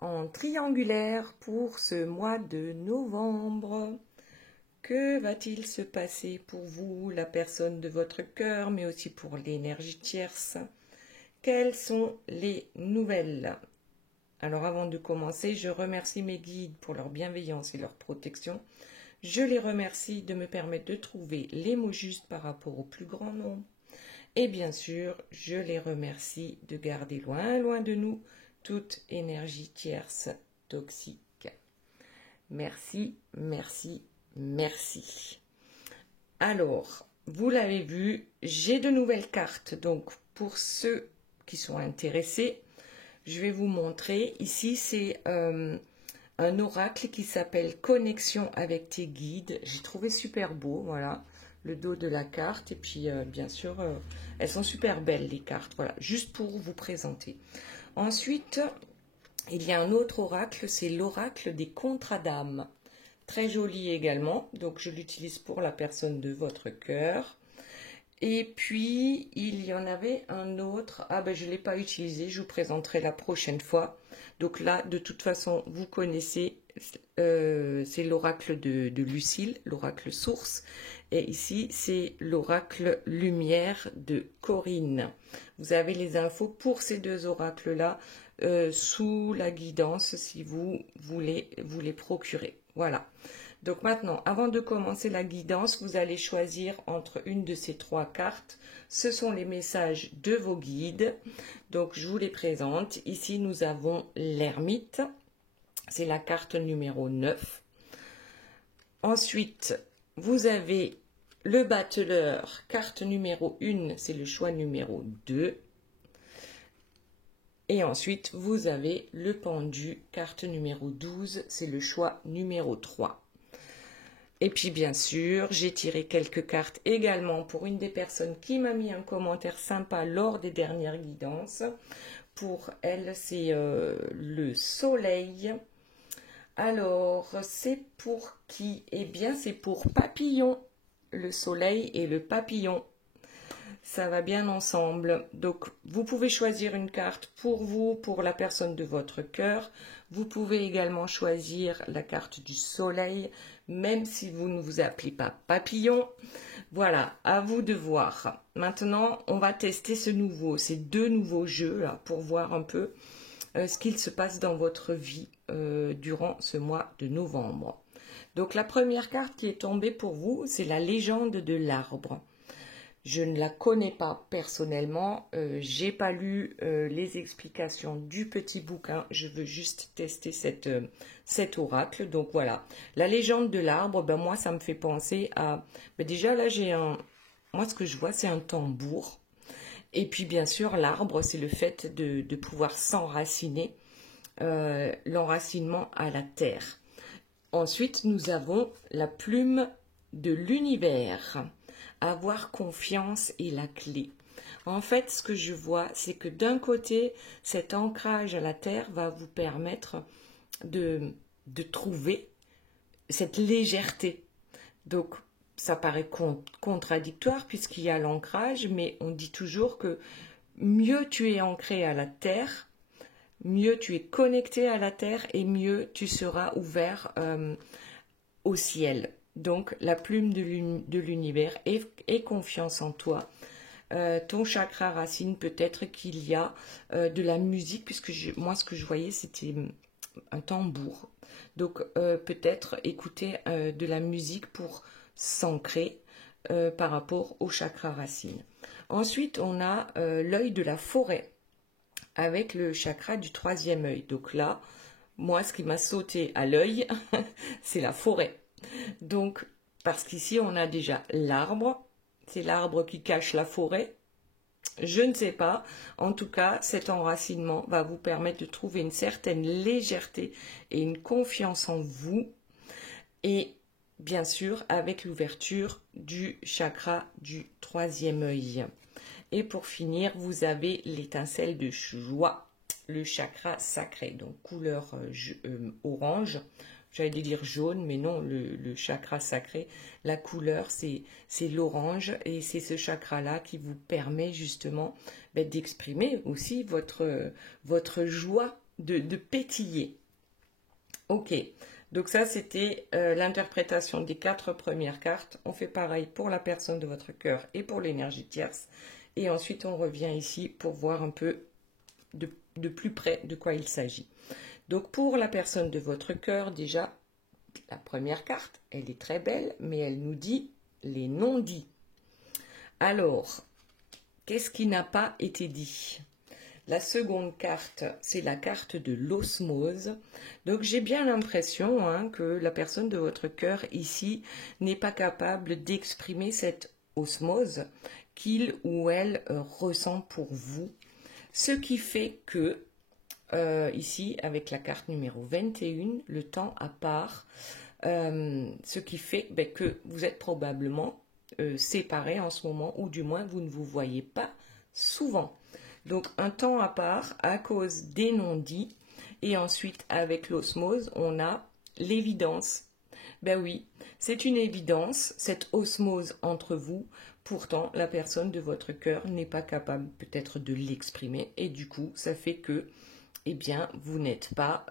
en triangulaire pour ce mois de novembre. Que va-t-il se passer pour vous, la personne de votre cœur, mais aussi pour l'énergie tierce? Quelles sont les nouvelles? Alors avant de commencer, je remercie mes guides pour leur bienveillance et leur protection. Je les remercie de me permettre de trouver les mots justes par rapport au plus grand nombre. Et bien sûr, je les remercie de garder loin, loin de nous toute énergie tierce toxique. Merci, merci, merci. Alors, vous l'avez vu, j'ai de nouvelles cartes. Donc, pour ceux qui sont intéressés, je vais vous montrer. Ici, c'est un oracle qui s'appelle Connexion avec tes guides. J'ai trouvé super beau, voilà, le dos de la carte. Et puis, bien sûr, elles sont super belles, les cartes. Voilà, juste pour vous présenter. Ensuite, il y a un autre oracle, c'est l'oracle des contrats d'âme. Très joli également, donc je l'utilise pour la personne de votre cœur. Et puis, il y en avait un autre. Ah ben, je ne l'ai pas utilisé, je vous présenterai la prochaine fois. Donc là, de toute façon, vous connaissez, c'est l'oracle de Lucille, l'oracle source. Et ici, c'est l'oracle lumière de Corinne. Vous avez les infos pour ces deux oracles-là sous la guidance si vous voulez vous les procurer. Voilà. Donc maintenant, avant de commencer la guidance, vous allez choisir entre une de ces trois cartes. Ce sont les messages de vos guides. Donc je vous les présente. Ici, nous avons l'ermite. C'est la carte numéro 9. Ensuite, vous avez le battleur, carte numéro 1, c'est le choix numéro 2. Et ensuite, vous avez le pendu, carte numéro 12, c'est le choix numéro 3. Et puis bien sûr, j'ai tiré quelques cartes également pour une des personnes qui m'a mis un commentaire sympa lors des dernières guidances. Pour elle, c'est le soleil. Alors, c'est pour qui? Eh bien, c'est pour Papillon. Le soleil et le papillon. Ça va bien ensemble. Donc, vous pouvez choisir une carte pour vous, pour la personne de votre cœur. Vous pouvez également choisir la carte du soleil, même si vous ne vous appelez pas papillon. Voilà, à vous de voir. Maintenant, on va tester ces deux nouveaux jeux là, pour voir un peu ce qu'il se passe dans votre vie durant ce mois de novembre. Donc, la première carte qui est tombée pour vous, c'est la légende de l'arbre. Je ne la connais pas personnellement, j'ai pas lu les explications du petit bouquin, je veux juste tester cet oracle. Donc voilà, la légende de l'arbre, ben moi ça me fait penser à... Ben déjà là moi ce que je vois c'est un tambour. Et puis bien sûr l'arbre c'est le fait de pouvoir s'enraciner, l'enracinement à la terre. Ensuite nous avons la plume de l'univers. Avoir confiance est la clé. En fait, ce que je vois, c'est que d'un côté, cet ancrage à la terre va vous permettre de trouver cette légèreté. Donc, ça paraît contradictoire puisqu'il y a l'ancrage, mais on dit toujours que mieux tu es ancré à la terre, mieux tu es connecté à la terre et mieux tu seras ouvert au ciel. Donc, la plume de l'univers et confiance en toi. Ton chakra racine, peut-être qu'il y a de la musique, puisque moi, ce que je voyais, c'était un tambour. Donc, peut-être écouter de la musique pour s'ancrer par rapport au chakra racine. Ensuite, on a l'œil de la forêt avec le chakra du troisième œil. Donc là, moi, ce qui m'a sauté à l'œil, c'est la forêt. Donc, parce qu'ici, on a déjà l'arbre. C'est l'arbre qui cache la forêt. Je ne sais pas. En tout cas, cet enracinement va vous permettre de trouver une certaine légèreté et une confiance en vous. Et bien sûr, avec l'ouverture du chakra du troisième œil. Et pour finir, vous avez l'étincelle de joie, le chakra sacré. Donc, couleur orange. J'allais dire jaune, mais non, le chakra sacré, la couleur, c'est l'orange et c'est ce chakra-là qui vous permet justement d'exprimer aussi votre joie de pétiller. Ok, donc ça c'était l'interprétation des 4 premières cartes. On fait pareil pour la personne de votre cœur et pour l'énergie tierce. Et ensuite on revient ici pour voir un peu de plus près de quoi il s'agit. Donc pour la personne de votre cœur, déjà, la première carte, elle est très belle, mais elle nous dit les non-dits. Alors, qu'est-ce qui n'a pas été dit? La seconde carte, c'est la carte de l'osmose. Donc j'ai bien l'impression que la personne de votre cœur ici n'est pas capable d'exprimer cette osmose qu'il ou elle ressent pour vous. Ce qui fait que, ici, avec la carte numéro 21, le temps à part, ce qui fait que vous êtes probablement séparés en ce moment, ou du moins vous ne vous voyez pas souvent. Donc un temps à part à cause des non-dits, et ensuite avec l'osmose, on a l'évidence. Ben oui, c'est une évidence, cette osmose entre vous. Pourtant, la personne de votre cœur n'est pas capable peut-être de l'exprimer, et du coup, ça fait que, eh bien, vous n'êtes pas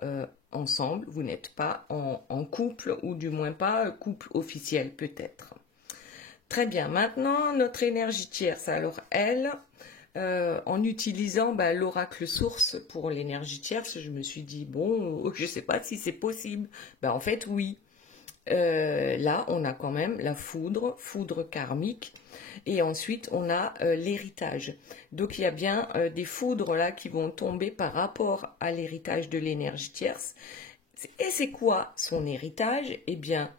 ensemble, vous n'êtes pas en couple, ou du moins pas couple officiel peut-être. Très bien, maintenant, notre énergie tierce. Alors, elle, en utilisant l'oracle source pour l'énergie tierce, je me suis dit, bon, je ne sais pas si c'est possible. En fait, oui. Là, on a quand même la foudre karmique, et ensuite on a l'héritage. Donc il y a bien des foudres là qui vont tomber par rapport à l'héritage de l'énergie tierce. Et c'est quoi son héritage? Eh bien,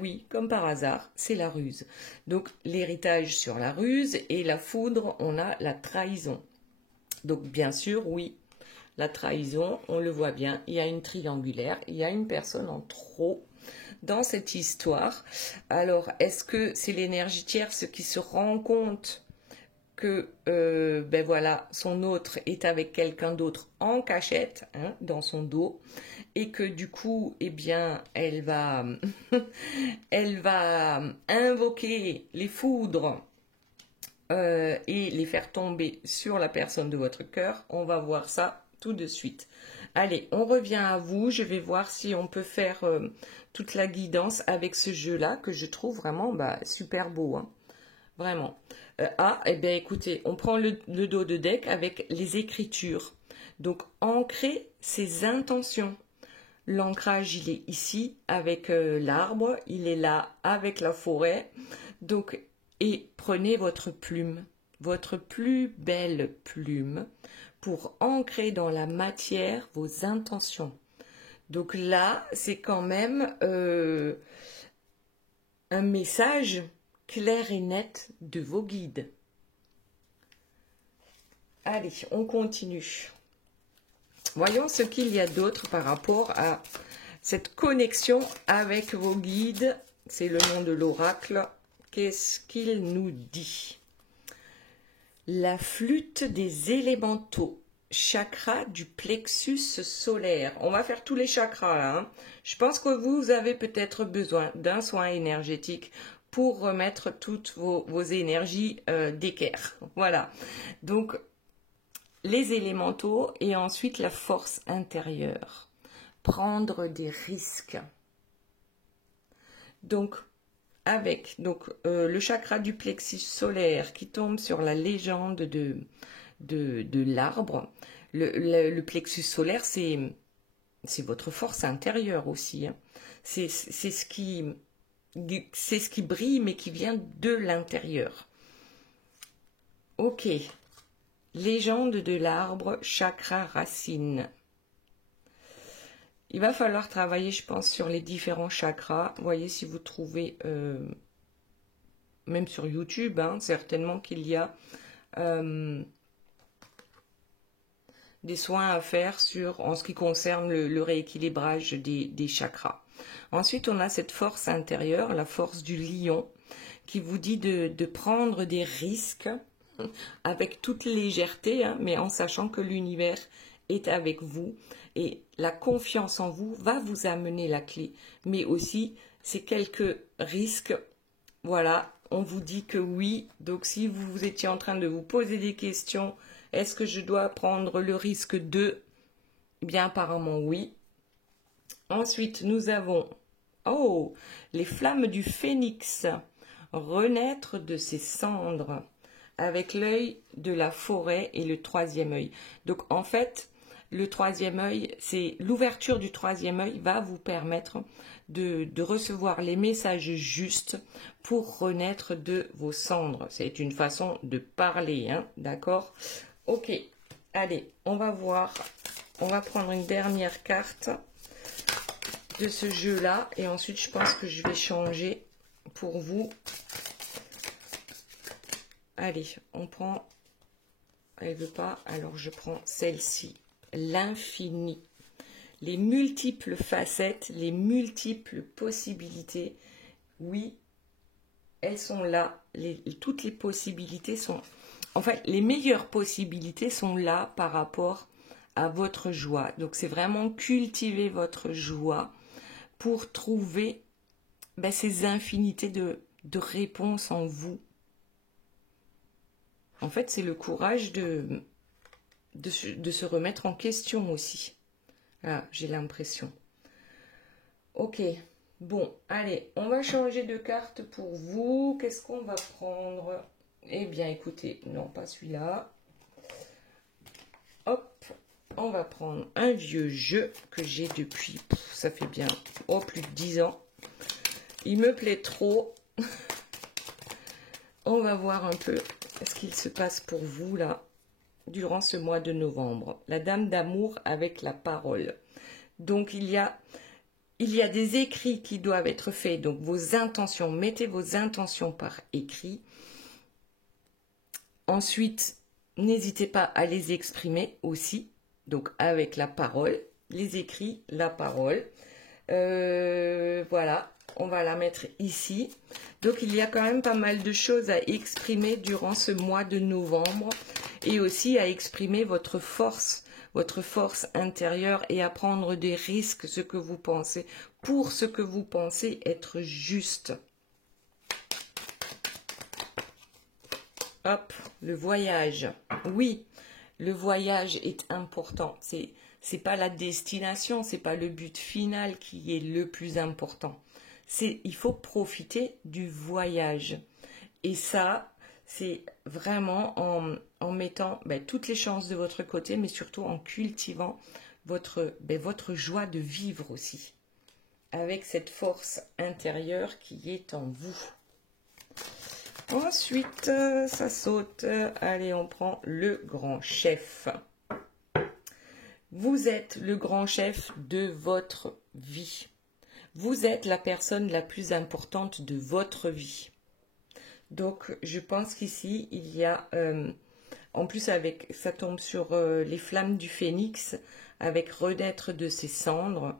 oui, comme par hasard, c'est la ruse. Donc l'héritage sur la ruse, et la foudre, on a la trahison. Donc bien sûr, oui, la trahison, on le voit bien, il y a une triangulaire, il y a une personne en trop dans cette histoire. Alors, est-ce que c'est l'énergie tierce qui se rend compte que voilà, son autre est avec quelqu'un d'autre en cachette, dans son dos, et que du coup, eh bien, elle va, elle va invoquer les foudres et les faire tomber sur la personne de votre cœur? On va voir ça tout de suite. Allez, on revient à vous. Je vais voir si on peut faire toute la guidance avec ce jeu-là que je trouve vraiment super beau. Vraiment. Eh bien, écoutez, on prend le dos de deck avec les écritures. Donc, ancrer ses intentions. L'ancrage, il est ici avec l'arbre. Il est là avec la forêt. Donc, et prenez votre plume, votre plus belle plume, pour ancrer dans la matière vos intentions. Donc là, c'est quand même un message clair et net de vos guides. Allez, on continue. Voyons ce qu'il y a d'autre par rapport à cette connexion avec vos guides. C'est le nom de l'oracle. Qu'est-ce qu'il nous dit? La flûte des élémentaux, chakra du plexus solaire. On va faire tous les chakras là. Je pense que vous avez peut-être besoin d'un soin énergétique pour remettre toutes vos énergies d'équerre. Voilà. Donc, les élémentaux et ensuite la force intérieure. Prendre des risques. Donc, avec le chakra du plexus solaire qui tombe sur la légende de l'arbre. Le plexus solaire, c'est votre force intérieure aussi. C'est ce qui brille, mais qui vient de l'intérieur. Ok. Légende de l'arbre, chakra racine. Il va falloir travailler, je pense, sur les différents chakras. Voyez si vous trouvez, même sur YouTube, certainement qu'il y a des soins à faire en ce qui concerne le rééquilibrage des chakras. Ensuite, on a cette force intérieure, la force du lion, qui vous dit de prendre des risques avec toute légèreté, mais en sachant que l'univers est avec vous. Et la confiance en vous va vous amener la clé. Mais aussi, c'est quelques risques. Voilà, on vous dit que oui. Donc, si vous étiez en train de vous poser des questions, est-ce que je dois prendre le risque de... Eh bien, apparemment, oui. Ensuite, nous avons, oh, les flammes du phénix, renaître de ses cendres, avec l'œil de la forêt et le troisième œil. Donc, en fait, le troisième œil, c'est l'ouverture du troisième œil va vous permettre de recevoir les messages justes pour renaître de vos cendres. C'est une façon de parler, hein, d'accord? Ok, allez, on va voir. On va prendre une dernière carte de ce jeu-là. Et ensuite, je pense que je vais changer pour vous. Allez, on prend... Elle veut pas, alors je prends celle-ci. L'infini. Les multiples facettes, les multiples possibilités. Oui, elles sont là. Toutes les possibilités sont... En fait, les meilleures possibilités sont là par rapport à votre joie. Donc, c'est vraiment cultiver votre joie pour trouver ces infinités de réponses en vous. En fait, c'est le courage de se remettre en question aussi. Là, j'ai l'impression. Ok, bon, allez, on va changer de carte pour vous. Qu'est-ce qu'on va prendre? Eh bien, écoutez, non, pas celui-là. Hop, on va prendre un vieux jeu que j'ai depuis, ça fait bien, plus de 10 ans. Il me plaît trop. On va voir un peu ce qu'il se passe pour vous, là, durant ce mois de novembre. La dame d'amour avec la parole. Donc, il y a des écrits qui doivent être faits. Donc, vos intentions, mettez vos intentions par écrit. Ensuite, n'hésitez pas à les exprimer aussi. Donc, avec la parole, les écrits, la parole. Voilà, on va la mettre ici. Donc, il y a quand même pas mal de choses à exprimer durant ce mois de novembre. Et aussi à exprimer votre force intérieure et à prendre des risques, ce que vous pensez, pour ce que vous pensez être juste. Hop, le voyage. Oui, le voyage est important. C'est pas la destination, c'est pas le but final qui est le plus important. Il faut profiter du voyage. Et ça, c'est vraiment en mettant toutes les chances de votre côté, mais surtout en cultivant votre joie de vivre aussi, avec cette force intérieure qui est en vous. Ensuite, ça saute. Allez, on prend le grand chef. Vous êtes le grand chef de votre vie. Vous êtes la personne la plus importante de votre vie. Donc, je pense qu'ici, il y a, en plus, ça tombe sur les flammes du phénix, avec renaître de ses cendres.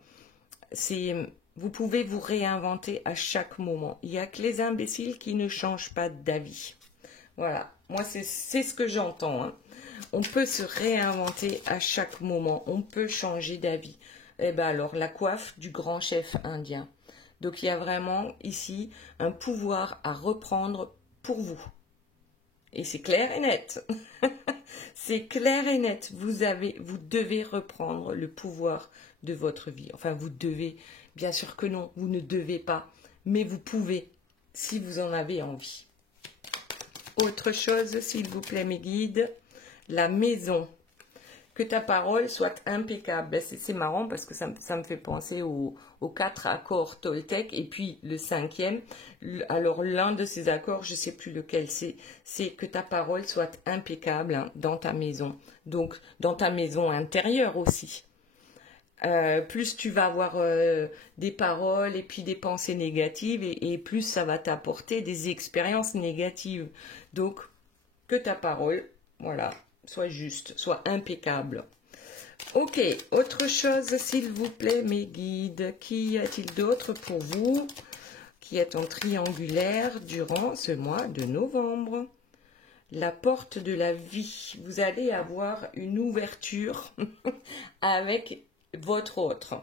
Vous pouvez vous réinventer à chaque moment. Il n'y a que les imbéciles qui ne changent pas d'avis. Voilà, moi, c'est ce que j'entends. Hein. On peut se réinventer à chaque moment. On peut changer d'avis. Eh bien alors, la coiffe du grand chef indien. Donc, il y a vraiment ici un pouvoir à reprendre pour vous. Et c'est clair et net. C'est clair et net. Vous devez reprendre le pouvoir de votre vie. Enfin, vous devez, bien sûr que non, vous ne devez pas, mais vous pouvez, si vous en avez envie. Autre chose, s'il vous plaît, mes guides, la maison. Que ta parole soit impeccable. C'est marrant parce que ça me fait penser aux 4 accords Toltec et puis le 5e. Alors l'un de ces accords, je ne sais plus lequel c'est que ta parole soit impeccable, hein, dans ta maison. Donc dans ta maison intérieure aussi. Plus tu vas avoir des paroles et puis des pensées négatives et plus ça va t'apporter des expériences négatives. Donc que ta parole, voilà, soit juste, soit impeccable. Ok, autre chose, s'il vous plaît, mes guides. Qu'y a-t-il d'autre pour vous qui est en triangulaire durant ce mois de novembre? La porte de la vie. Vous allez avoir une ouverture avec votre autre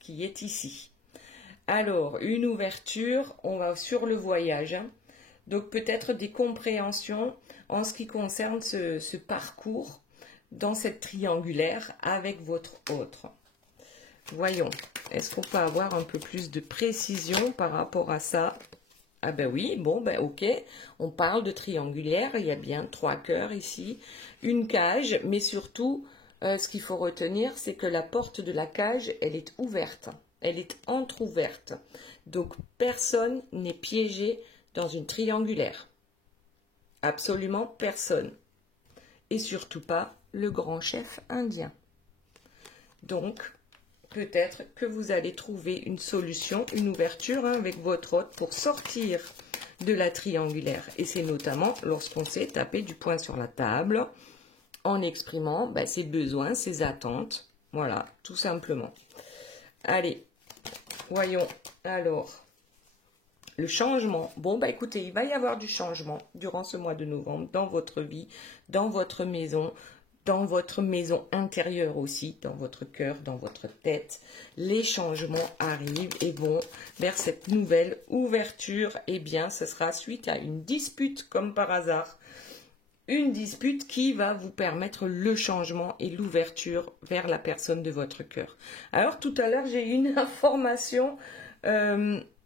qui est ici. Alors, une ouverture, on va sur le voyage. Hein. Donc, peut-être des compréhensions en ce qui concerne ce parcours dans cette triangulaire avec votre autre. Voyons, est-ce qu'on peut avoir un peu plus de précision par rapport à ça? Ah ben oui, bon ben ok, on parle de triangulaire, il y a bien 3 cœurs ici, une cage, mais surtout, ce qu'il faut retenir, c'est que la porte de la cage, elle est ouverte, elle est entrouverte. Donc personne n'est piégé dans une triangulaire. Absolument personne. Et surtout pas le grand chef indien. Donc, peut-être que vous allez trouver une solution, une ouverture avec votre hôte pour sortir de la triangulaire. Et c'est notamment lorsqu'on sait taper du poing sur la table en exprimant ses besoins, ses attentes. Voilà, tout simplement. Allez, voyons alors le changement. Bon, écoutez, il va y avoir du changement durant ce mois de novembre dans votre vie, dans votre maison intérieure aussi, dans votre cœur, dans votre tête. Les changements arrivent et vont vers cette nouvelle ouverture. Eh bien, ce sera suite à une dispute, comme par hasard. Une dispute qui va vous permettre le changement et l'ouverture vers la personne de votre cœur. Alors, tout à l'heure, j'ai eu une information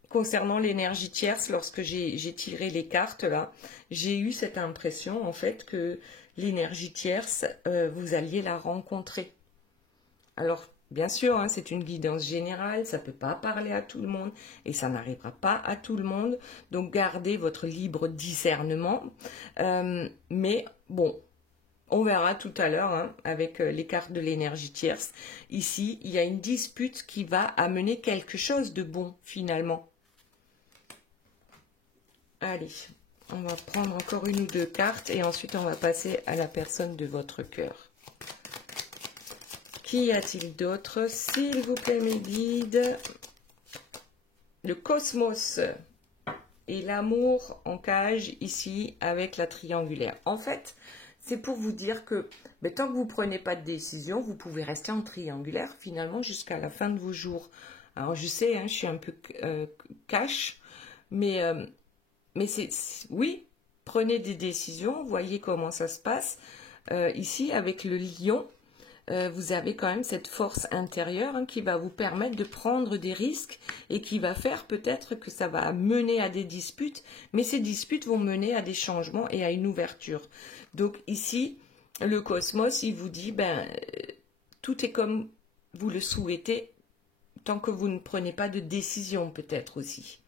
concernant l'énergie tierce. Lorsque j'ai tiré les cartes, là, j'ai eu cette impression, en fait, que l'énergie tierce, vous alliez la rencontrer. Alors, bien sûr, hein, c'est une guidance générale, ça ne peut pas parler à tout le monde et ça n'arrivera pas à tout le monde. Donc, gardez votre libre discernement. Mais bon, on verra tout à l'heure hein, avec les cartes de l'énergie tierce. Ici, il y a une dispute qui va amener quelque chose de bon, finalement. Allez. On va prendre encore une ou deux cartes et ensuite on va passer à la personne de votre cœur. Qu'y a-t-il d'autre? S'il vous plaît, mes guides. Le cosmos et l'amour en cage ici avec la triangulaire. En fait, c'est pour vous dire que tant que vous ne prenez pas de décision, vous pouvez rester en triangulaire finalement jusqu'à la fin de vos jours. Alors je sais, hein, je suis un peu cash, mais oui, prenez des décisions, voyez comment ça se passe. Ici, avec le lion, vous avez quand même cette force intérieure hein, qui va vous permettre de prendre des risques et qui va faire peut-être que ça va mener à des disputes, mais ces disputes vont mener à des changements et à une ouverture. Donc ici, le cosmos, il vous dit, tout est comme vous le souhaitez, tant que vous ne prenez pas de décision peut-être aussi.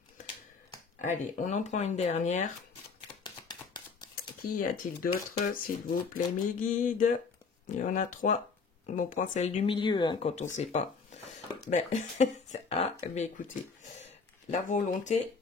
Allez, on en prend une dernière. Qu'y a-t-il d'autre, s'il vous plaît, mes guides? Il y en a 3. On prend celle du milieu, hein, quand on ne sait pas. Écoutez, la volonté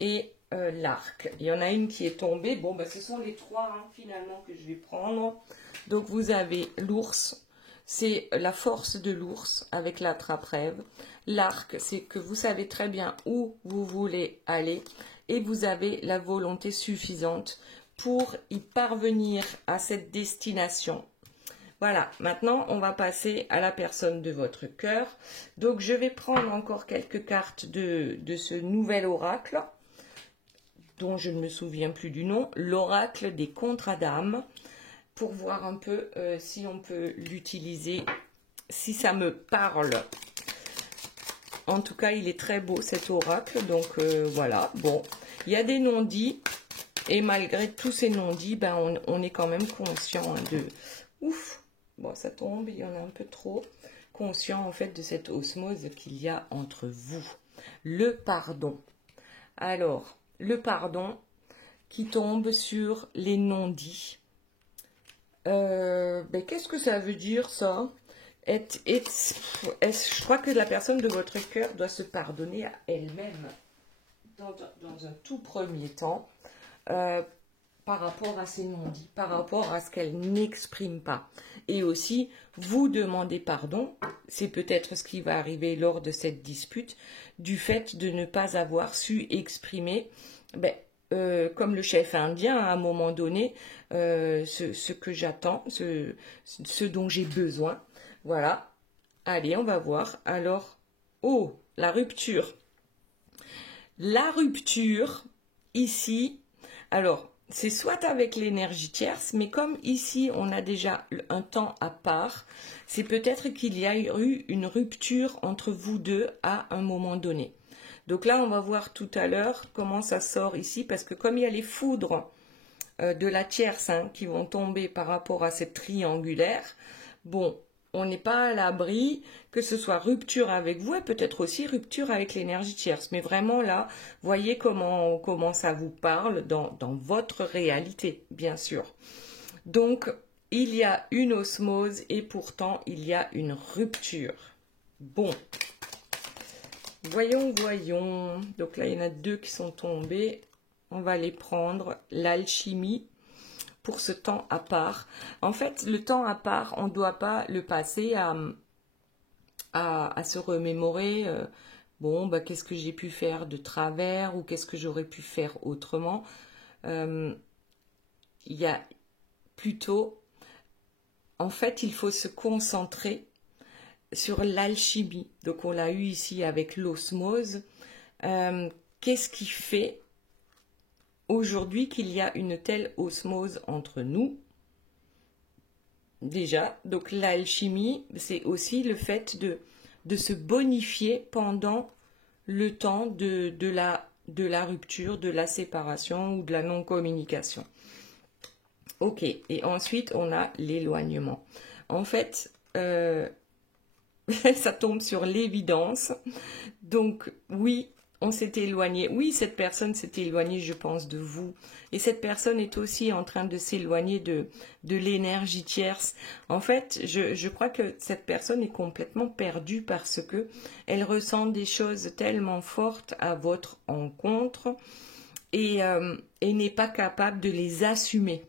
et l'arc. Il y en a une qui est tombée. Bon, ce sont les 3, hein, finalement, que je vais prendre. Donc, vous avez l'ours. C'est la force de l'ours avec la trappe-rêve. L'arc, c'est que vous savez très bien où vous voulez aller et vous avez la volonté suffisante pour y parvenir à cette destination. Voilà, maintenant on va passer à la personne de votre cœur. Donc je vais prendre encore quelques cartes de ce nouvel oracle, dont je ne me souviens plus du nom, l'oracle des contrats d'âme, pour voir un peu si on peut l'utiliser, si ça me parle. En tout cas, il est très beau cet oracle, donc voilà. Bon, il y a des non-dits, et malgré tous ces non-dits, on est quand même conscient hein, de... Ouf, bon, ça tombe, il y en a un peu trop. Conscient en fait de cette osmose qu'il y a entre vous. Le pardon. Alors, le pardon qui tombe sur les non-dits. Qu'est-ce que ça veut dire ça? Je crois que la personne de votre cœur doit se pardonner à elle-même dans un tout premier temps par rapport à ses non-dits, par rapport à ce qu'elle n'exprime pas. Et aussi, vous demandez pardon, c'est peut-être ce qui va arriver lors de cette dispute, du fait de ne pas avoir su exprimer, comme le chef indien, à un moment donné, ce que j'attends, ce dont j'ai besoin. Voilà. Allez, on va voir. Alors, oh, la rupture. La rupture, ici, alors, c'est soit avec l'énergie tierce, mais comme ici on a déjà un temps à part, c'est peut-être qu'il y a eu une rupture entre vous deux à un moment donné. Donc là, on va voir tout à l'heure comment ça sort ici, parce que comme il y a les foudres de la tierce qui vont tomber par rapport à cette triangulaire, bon, on n'est pas à l'abri que ce soit rupture avec vous et peut-être aussi rupture avec l'énergie tierce. Mais vraiment là, voyez comment ça vous parle dans votre réalité, bien sûr. Donc, il y a une osmose et pourtant, il y a une rupture. Bon, voyons. Donc là, il y en a 2 qui sont tombés. On va les prendre. L'alchimie. Pour ce temps à part. En fait, le temps à part, on ne doit pas le passer à se remémorer, bon, bah, qu'est-ce que j'ai pu faire de travers ou qu'est-ce que j'aurais pu faire autrement. Il y a plutôt, en fait, il faut se concentrer sur l'alchimie. Donc, on l'a eu ici avec l'osmose. Qu'est-ce qui fait aujourd'hui qu'il y a une telle osmose entre nous? Déjà, donc l'alchimie, c'est aussi le fait de se bonifier pendant le temps de la rupture, de la séparation ou de la non-communication. Ok, et ensuite on a l'éloignement. En fait, ça tombe sur l'évidence. Donc oui, on s'est éloigné. Oui, cette personne s'est éloignée, je pense, de vous. Et cette personne est aussi en train de s'éloigner de l'énergie tierce. En fait, je crois que cette personne est complètement perdue parce que elle ressent des choses tellement fortes à votre encontre et n'est pas capable de les assumer.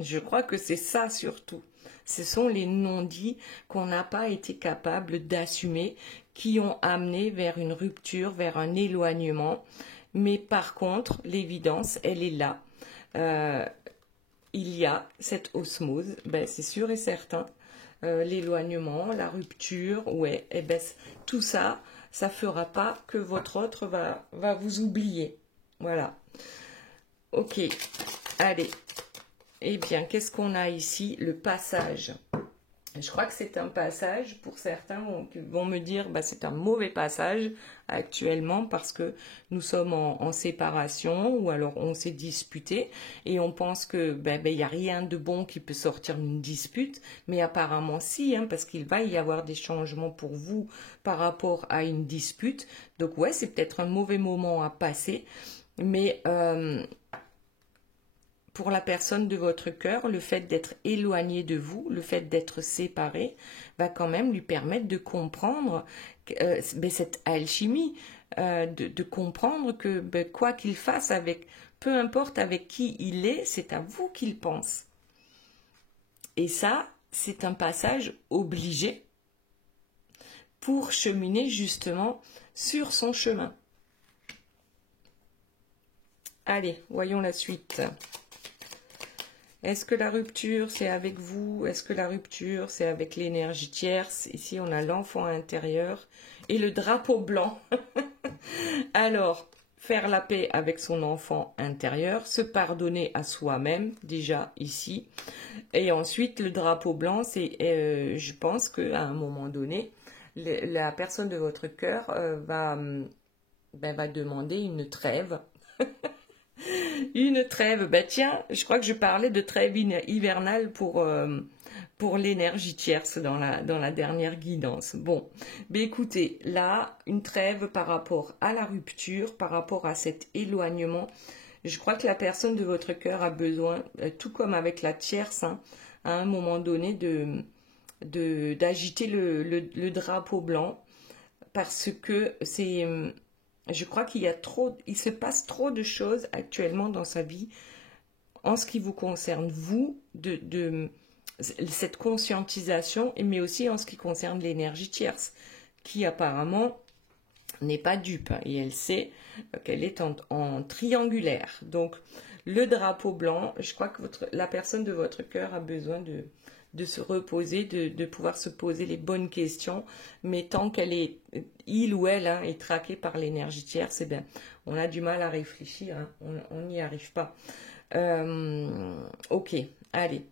Je crois que c'est ça surtout. Ce sont les non-dits qu'on n'a pas été capable d'assumer, qui ont amené vers une rupture, vers un éloignement. Mais par contre, l'évidence, elle est là. Il y a cette osmose, ben, c'est sûr et certain. L'éloignement, la rupture, ouais, et ben, tout ça, ça ne fera pas que votre autre va vous oublier. Voilà. Ok, allez. Eh bien, qu'est-ce qu'on a ici? Le passage. Je crois que c'est un passage, pour certains vont me dire bah, c'est un mauvais passage actuellement parce que nous sommes en séparation ou alors on s'est disputé et on pense que il y a rien de bon qui peut sortir d'une dispute, mais apparemment si, parce qu'il va y avoir des changements pour vous par rapport à une dispute. Donc ouais, c'est peut-être un mauvais moment à passer, mais pour la personne de votre cœur, le fait d'être éloigné de vous, le fait d'être séparé, va quand même lui permettre de comprendre cette alchimie, de comprendre que quoi qu'il fasse, peu importe avec qui il est, c'est à vous qu'il pense. Et ça, c'est un passage obligé pour cheminer justement sur son chemin. Allez, voyons la suite. Est-ce que la rupture, c'est avec vous? Est-ce que la rupture, c'est avec l'énergie tierce? Ici, on a l'enfant intérieur et le drapeau blanc. Alors, faire la paix avec son enfant intérieur, se pardonner à soi-même, déjà ici. Et ensuite, le drapeau blanc, c'est, je pense qu'à un moment donné, la personne de votre cœur va demander une trêve. Une trêve, tiens, je crois que je parlais de trêve hivernale pour l'énergie tierce dans la dernière guidance. Bon, écoutez, là, une trêve par rapport à la rupture, par rapport à cet éloignement. Je crois que la personne de votre cœur a besoin, tout comme avec la tierce, à un moment donné, d'agiter le drapeau blanc, parce que c'est... Je crois il se passe trop de choses actuellement dans sa vie en ce qui vous concerne, vous, de cette conscientisation, mais aussi en ce qui concerne l'énergie tierce, qui apparemment n'est pas dupe, et elle sait qu'elle est en triangulaire. Donc, le drapeau blanc, je crois que la personne de votre cœur a besoin de se reposer, de pouvoir se poser les bonnes questions, mais tant il ou elle est traqué par l'énergie tierce, on a du mal à réfléchir, on n'y arrive pas. Ok, allez.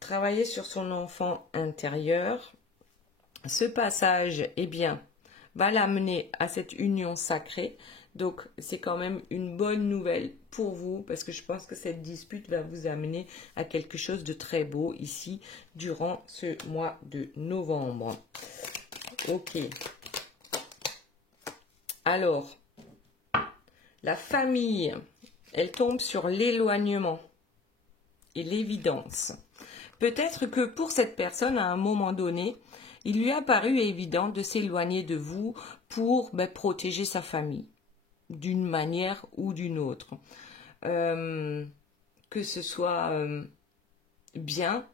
Travailler sur son enfant intérieur. Ce passage, eh bien, va l'amener à cette union sacrée. Donc, c'est quand même une bonne nouvelle pour vous parce que je pense que cette dispute va vous amener à quelque chose de très beau ici durant ce mois de novembre. Ok. Alors, la famille, elle tombe sur l'éloignement et l'évidence. Peut-être que pour cette personne, à un moment donné, il lui a paru évident de s'éloigner de vous pour protéger sa famille, d'une manière ou d'une autre. Que ce soit bien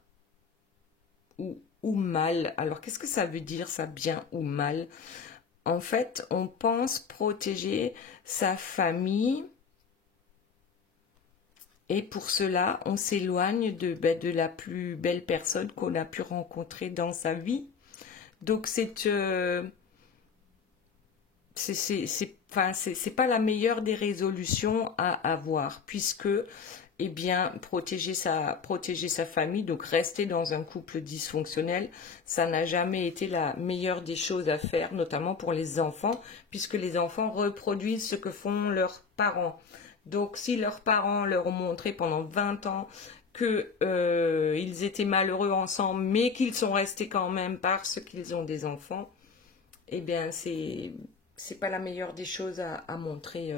ou mal. Alors, qu'est-ce que ça veut dire, ça, bien ou mal? En fait, on pense protéger sa famille et pour cela, on s'éloigne de la plus belle personne qu'on a pu rencontrer dans sa vie. Donc, c'est pas la meilleure des résolutions à avoir, puisque, eh bien, protéger sa famille, donc rester dans un couple dysfonctionnel, ça n'a jamais été la meilleure des choses à faire, notamment pour les enfants, puisque les enfants reproduisent ce que font leurs parents. Donc, si leurs parents leur ont montré pendant 20 ans qu'ils étaient malheureux ensemble, mais qu'ils sont restés quand même parce qu'ils ont des enfants, eh bien, c'est pas la meilleure des choses à montrer,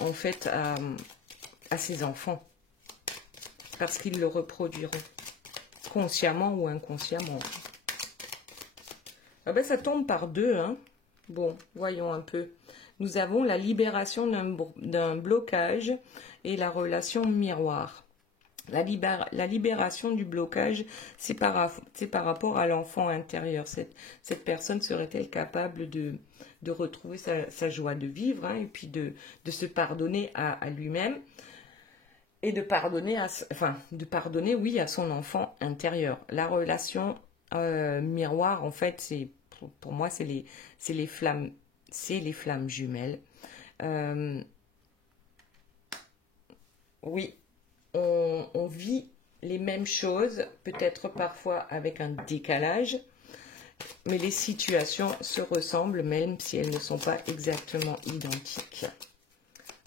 en fait, à ses enfants. Parce qu'ils le reproduiront, consciemment ou inconsciemment. Ah ben, ça tombe par deux, hein. Bon, voyons un peu. Nous avons la libération d'un blocage et la relation miroir. La libération du blocage, c'est par rapport à l'enfant intérieur. Cette personne serait-elle capable de retrouver sa joie de vivre, hein, et puis de se pardonner à lui-même et de pardonner, oui, à son enfant intérieur. La relation miroir, en fait, pour moi, c'est les flammes jumelles. Oui, on vit les mêmes choses, peut-être parfois avec un décalage, mais les situations se ressemblent même si elles ne sont pas exactement identiques.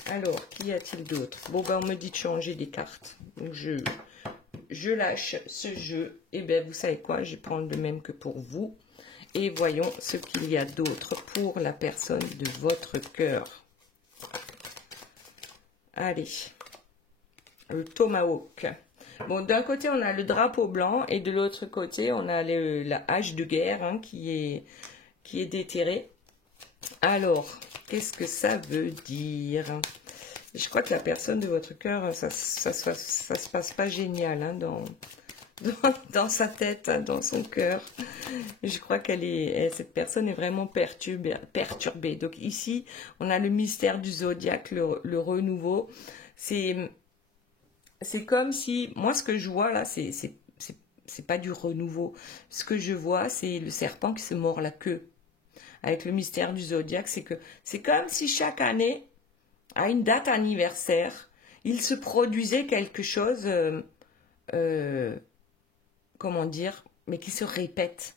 Alors, qu'y a-t-il d'autre? Bon, ben, on me dit de changer des cartes. Donc, je lâche ce jeu. Et bien, vous savez quoi? Je vais prendre le même que pour vous. Et voyons ce qu'il y a d'autre pour la personne de votre cœur. Allez. Le tomahawk. Bon, d'un côté, on a le drapeau blanc et de l'autre côté, on a la hache de guerre, hein, qui est déterrée. Alors, qu'est-ce que ça veut dire? Je crois que la personne de votre cœur, ça se passe pas génial, hein, dans sa tête, hein, dans son cœur. Je crois cette personne est vraiment perturbée. Donc ici, on a le mystère du zodiaque, le renouveau. C'est comme si, moi, ce que je vois là, c'est pas du renouveau. Ce que je vois, c'est le serpent qui se mord la queue. Avec le mystère du zodiaque, c'est comme si chaque année, à une date anniversaire, il se produisait quelque chose, comment dire, mais qui se répète.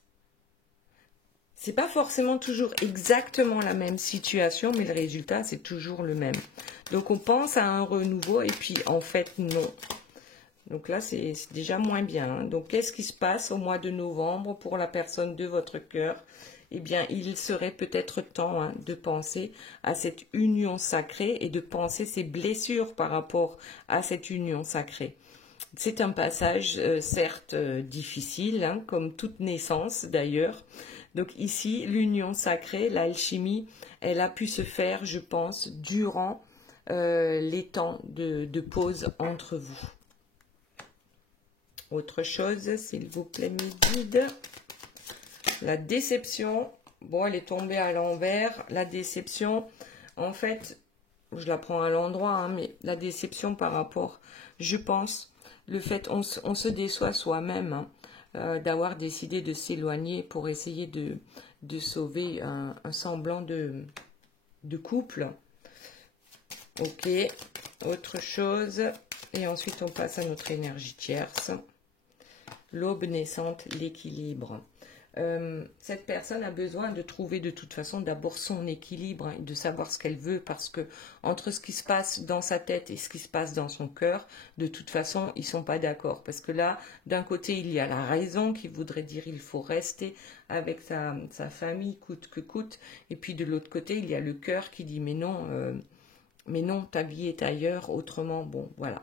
C'est pas forcément toujours exactement la même situation, mais le résultat, c'est toujours le même. Donc, on pense à un renouveau et puis, en fait, non. Donc là, c'est déjà moins bien, hein. Donc, qu'est-ce qui se passe au mois de novembre pour la personne de votre cœur? Eh bien, il serait peut-être temps, hein, de penser à cette union sacrée et de penser ses blessures par rapport à cette union sacrée. C'est un passage, certes, difficile, hein, comme toute naissance d'ailleurs. Donc ici, l'union sacrée, l'alchimie, elle a pu se faire, je pense, durant les temps de pause entre vous. Autre chose, s'il vous plaît, mes guides. La déception, bon, elle est tombée à l'envers. La déception, en fait, je la prends à l'endroit, hein, mais la déception par rapport, je pense, le fait, on se déçoit soi-même, hein, d'avoir décidé de s'éloigner pour essayer de sauver un semblant de couple. Ok, autre chose. Et ensuite, on passe à notre énergie tierce. L'aube naissante, l'équilibre. Cette personne a besoin de trouver de toute façon d'abord son équilibre, hein, de savoir ce qu'elle veut, parce que entre ce qui se passe dans sa tête et ce qui se passe dans son cœur, de toute façon, ils sont pas d'accord. Parce que là, d'un côté, il y a la raison qui voudrait dire il faut rester avec sa famille coûte que coûte, et puis de l'autre côté, il y a le cœur qui dit mais non, ta vie est ailleurs, autrement, bon, voilà.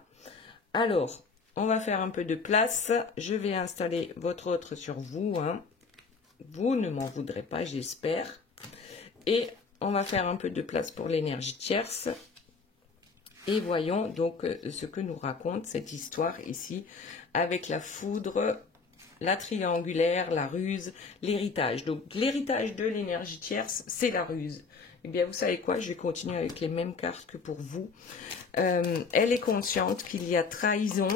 Alors, on va faire un peu de place. Je vais installer votre autre sur vous, hein. Vous ne m'en voudrez pas, j'espère. Et on va faire un peu de place pour l'énergie tierce. Et voyons donc ce que nous raconte cette histoire ici avec la foudre, la triangulaire, la ruse, l'héritage. Donc l'héritage de l'énergie tierce, c'est la ruse. Eh bien, vous savez quoi? Je vais continuer avec les mêmes cartes que pour vous. Elle est consciente qu'il y a trahison.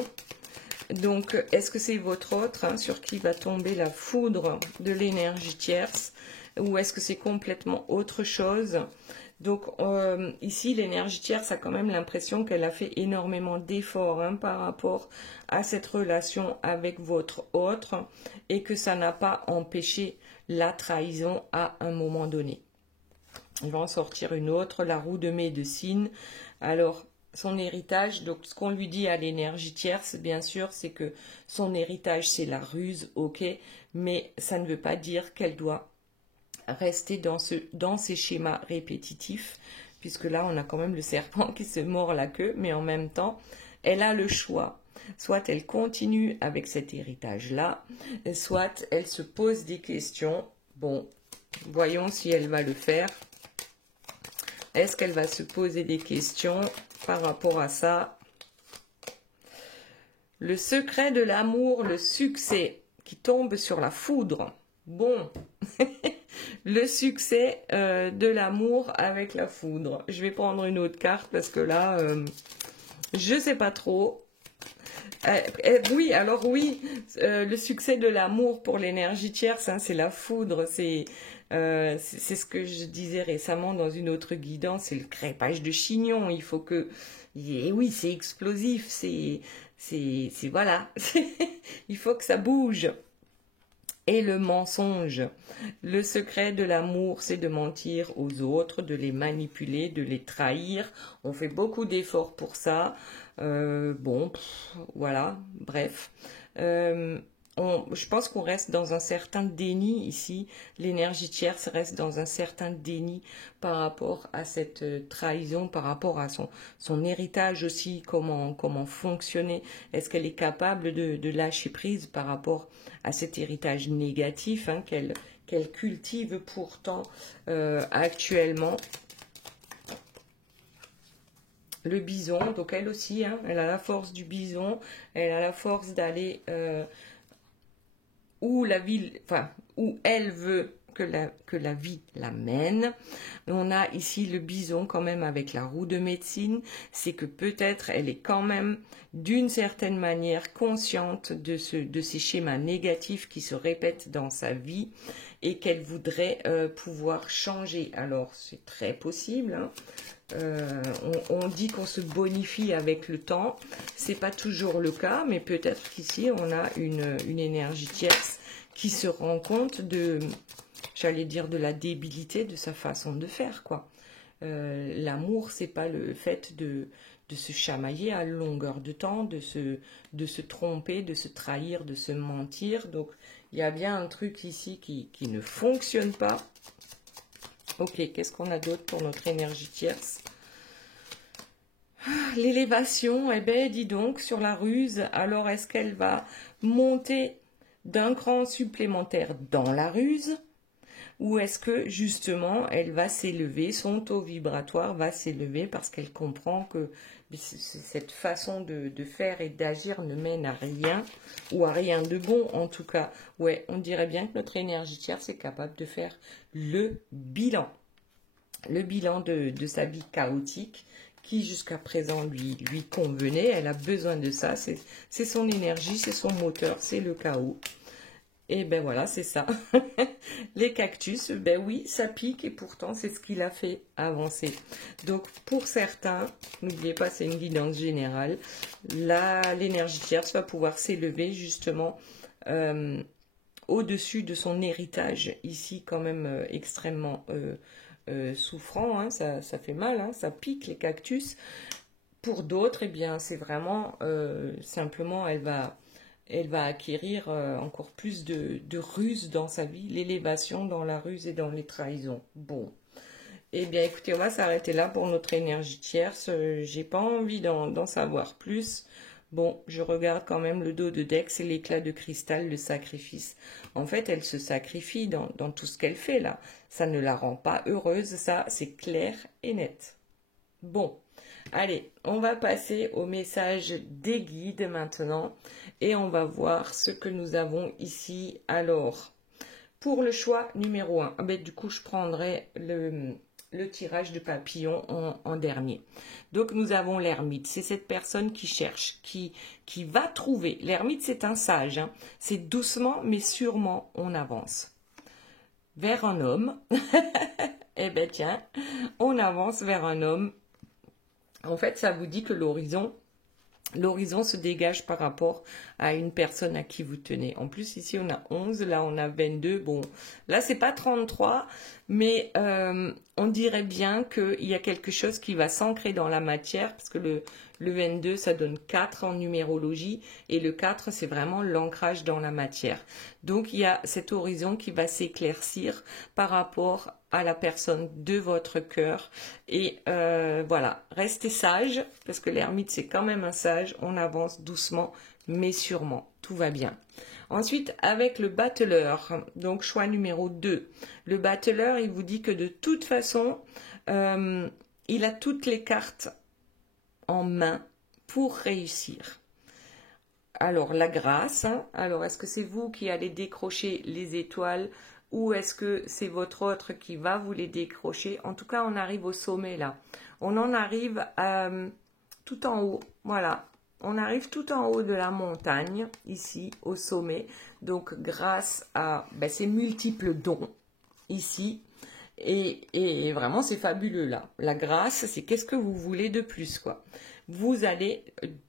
Donc, est-ce que c'est votre autre hein, sur qui va tomber la foudre de l'énergie tierce? Ou est-ce que c'est complètement autre chose? Donc, ici, l'énergie tierce a quand même l'impression qu'elle a fait énormément d'efforts hein, par rapport à cette relation avec votre autre et que ça n'a pas empêché la trahison à un moment donné. On va en sortir une autre, la roue de médecine. Alors, son héritage, donc ce qu'on lui dit à l'énergie tierce, bien sûr, c'est que son héritage, c'est la ruse, ok, mais ça ne veut pas dire qu'elle doit rester dans ces schémas répétitifs, puisque là, on a quand même le serpent qui se mord la queue, mais en même temps, elle a le choix. Soit elle continue avec cet héritage-là, soit elle se pose des questions. Bon, voyons si elle va le faire. Est-ce qu'elle va se poser des questions par rapport à ça? Le secret de l'amour, le succès qui tombe sur la foudre. Bon, le succès de l'amour avec la foudre. Je vais prendre une autre carte parce que là, je ne sais pas trop. Oui, alors oui, le succès de l'amour pour l'énergie tierce, hein, c'est la foudre, c'est ce que je disais récemment dans une autre guidance, c'est le crêpage de chignon, il faut que... Et oui, c'est explosif, c'est voilà, il faut que ça bouge. Et le mensonge, le secret de l'amour, c'est de mentir aux autres, de les manipuler, de les trahir. On fait beaucoup d'efforts pour ça. Bon, voilà, bref. Je pense qu'on reste dans un certain déni ici. L'énergie tierce reste dans un certain déni par rapport à cette trahison, par rapport à son héritage aussi, comment fonctionner. Est-ce qu'elle est capable de lâcher prise par rapport à cet héritage négatif hein, qu'elle cultive pourtant actuellement? Le bison, donc elle aussi, hein, elle a la force du bison, elle a la force d'aller où elle veut que la vie l'amène. On a ici le bison quand même avec la roue de médecine, c'est que peut-être elle est quand même d'une certaine manière consciente de ces schémas négatifs qui se répètent dans sa vie et qu'elle voudrait pouvoir changer. Alors c'est très possible, hein. On dit qu'on se bonifie avec le temps, c'est pas toujours le cas, mais peut-être qu'ici on a une énergie tierce qui se rend compte j'allais dire de la débilité de sa façon de faire, quoi. L'amour, c'est pas le fait de se chamailler à longueur de temps, de se tromper, de se trahir, de se mentir. Donc il y a bien un truc ici qui ne fonctionne pas. Ok, qu'est-ce qu'on a d'autre pour notre énergie tierce? L'élévation, eh bien, dis donc, sur la ruse, alors est-ce qu'elle va monter d'un cran supplémentaire dans la ruse? Ou est-ce que, justement, elle va s'élever, son taux vibratoire va s'élever parce qu'elle comprend que cette façon de faire et d'agir ne mène à rien, ou à rien de bon, en tout cas. Ouais, on dirait bien que notre énergie tierce est capable de faire le bilan de sa vie chaotique, qui jusqu'à présent lui convenait. Elle a besoin de ça, c'est son énergie, c'est son moteur, c'est le chaos. Et ben voilà, c'est ça. Les cactus, ben oui, ça pique et pourtant c'est ce qui l'a fait avancer. Donc pour certains, n'oubliez pas, c'est une guidance générale, l'énergie tierce va pouvoir s'élever justement au-dessus de son héritage, ici quand même extrêmement souffrant, hein, ça fait mal, hein, ça pique les cactus. Pour d'autres, eh bien c'est vraiment simplement elle va acquérir encore plus de ruse dans sa vie, l'élévation dans la ruse et dans les trahisons. Bon, eh bien écoutez, on va s'arrêter là pour notre énergie tierce. J'ai pas envie d'en savoir plus. Bon, je regarde quand même le dos de Dex et l'éclat de cristal, le sacrifice. En fait, elle se sacrifie dans tout ce qu'elle fait là. Ça ne la rend pas heureuse, ça c'est clair et net. Bon. Allez, on va passer au message des guides maintenant et on va voir ce que nous avons ici. Alors, pour le choix numéro 1, du coup, je prendrai le tirage de papillon en dernier. Donc, nous avons l'ermite. C'est cette personne qui cherche, qui va trouver. L'ermite, c'est un sage. Hein. C'est doucement mais sûrement, on avance. Vers un homme. Eh bien, tiens, on avance vers un homme. En fait, ça vous dit que l'horizon se dégage par rapport à une personne à qui vous tenez. En plus, ici, on a 11, là, on a 22. Bon, là, c'est pas 33, mais on dirait bien qu'il y a quelque chose qui va s'ancrer dans la matière, parce que le 22, ça donne 4 en numérologie, et le 4, c'est vraiment l'ancrage dans la matière. Donc, il y a cet horizon qui va s'éclaircir par rapport à la personne de votre cœur. Et voilà, restez sage, parce que l'ermite, c'est quand même un sage. On avance doucement, mais sûrement. Tout va bien. Ensuite, avec le battleur, donc choix numéro 2. Le battleur, il vous dit que de toute façon, il a toutes les cartes en main pour réussir. Alors, la grâce, hein. Alors, est-ce que c'est vous qui allez décrocher les étoiles ou est-ce que c'est votre autre qui va vous les décrocher? En tout cas, on arrive au sommet là. On en arrive tout en haut. Voilà. On arrive tout en haut de la montagne, ici, au sommet. Donc, grâce à ces multiples dons, ici. Et vraiment, c'est fabuleux là. La grâce, c'est qu'est-ce que vous voulez de plus, quoi. Vous allez,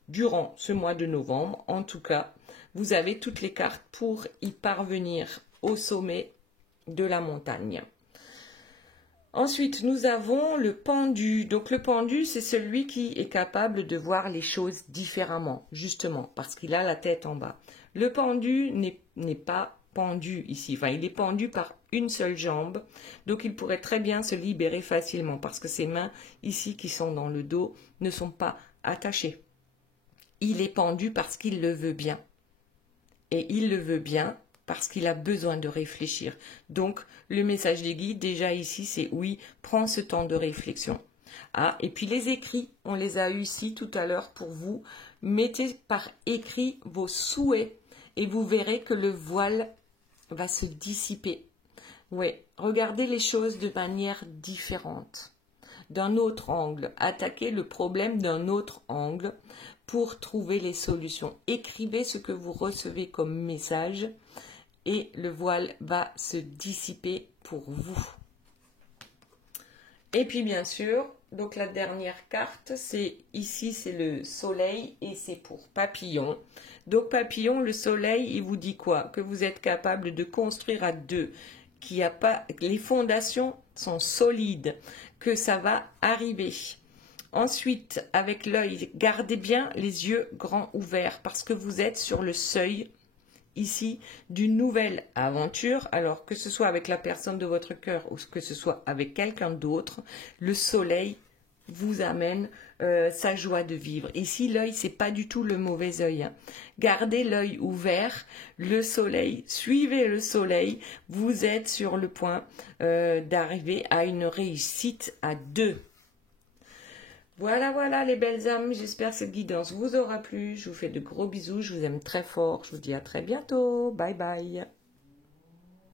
durant ce mois de novembre, en tout cas, vous avez toutes les cartes pour y parvenir au sommet de la montagne. Ensuite, nous avons le pendu. Donc, le pendu, c'est celui qui est capable de voir les choses différemment, justement, parce qu'il a la tête en bas. Le pendu n'est pas pendu ici. Enfin, il est pendu par une seule jambe. Donc, il pourrait très bien se libérer facilement, parce que ses mains, ici, qui sont dans le dos, ne sont pas attachées. Il est pendu parce qu'il le veut bien. Et il le veut bien parce qu'il a besoin de réfléchir. Donc, le message des guides, déjà ici, c'est oui, prends ce temps de réflexion. Ah, et puis les écrits, on les a eu ici tout à l'heure pour vous. Mettez par écrit vos souhaits et vous verrez que le voile va se dissiper. Oui, regardez les choses de manière différente, d'un autre angle. Attaquez le problème d'un autre angle pour trouver les solutions. Écrivez ce que vous recevez comme message et le voile va se dissiper pour vous. Et puis bien sûr, donc la dernière carte, c'est ici, c'est le soleil et c'est pour papillon. Donc papillon, le soleil, il vous dit quoi? Que vous êtes capable de construire à deux, qu'il y a pas, les fondations sont solides, que ça va arriver. Ensuite, avec l'œil, gardez bien les yeux grands ouverts parce que vous êtes sur le seuil ici d'une nouvelle aventure. Alors que ce soit avec la personne de votre cœur ou que ce soit avec quelqu'un d'autre, le soleil vous amène sa joie de vivre. Ici, l'œil, c'est pas du tout le mauvais œil. Hein. Gardez l'œil ouvert, le soleil, suivez le soleil. Vous êtes sur le point d'arriver à une réussite à deux. Voilà, voilà les belles âmes, j'espère que cette guidance vous aura plu. Je vous fais de gros bisous, je vous aime très fort. Je vous dis à très bientôt. Bye bye.